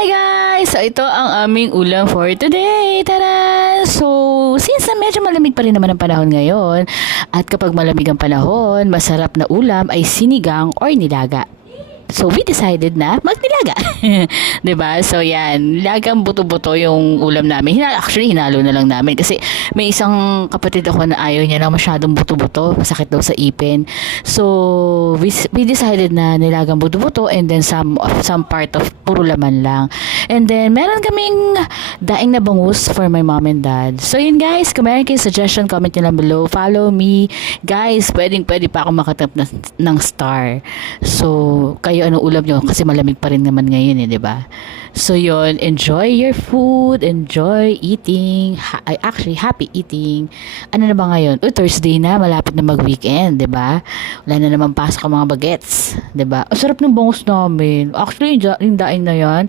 Hi guys! So ito ang aming ulam for today. Tara! So, since na medyo malamig pa rin naman ang panahon ngayon, at kapag malamig ang panahon, masarap na ulam ay sinigang or nilaga. So, we decided na magnilaga. 'Di ba? So, yan. Nilagang buto-buto yung ulam namin. Actually, hinalo na lang namin. Kasi may isang kapatid ako na ayaw niya na masyadong buto-buto. Masakit daw sa ipin. So, we decided na nilagang buto-buto and then some part of puro laman lang. And then, meron kaming daing na bangus for my mom and dad. So, yun guys. Kung meron kayong suggestion, comment nyo lang below. Follow me. Guys, pwede pa ako makatap ng star. So, kayo anong ulam nyo kasi malamig pa rin naman ngayon di ba? So yun, enjoy your food, enjoy eating, actually happy eating. Ano na ba ngayon? Thursday na, malapit na mag-weekend, di ba? Wala na naman pasok ang mga bagets, di ba? Ang sarap ng bangus namin. Actually, yung daing na yan,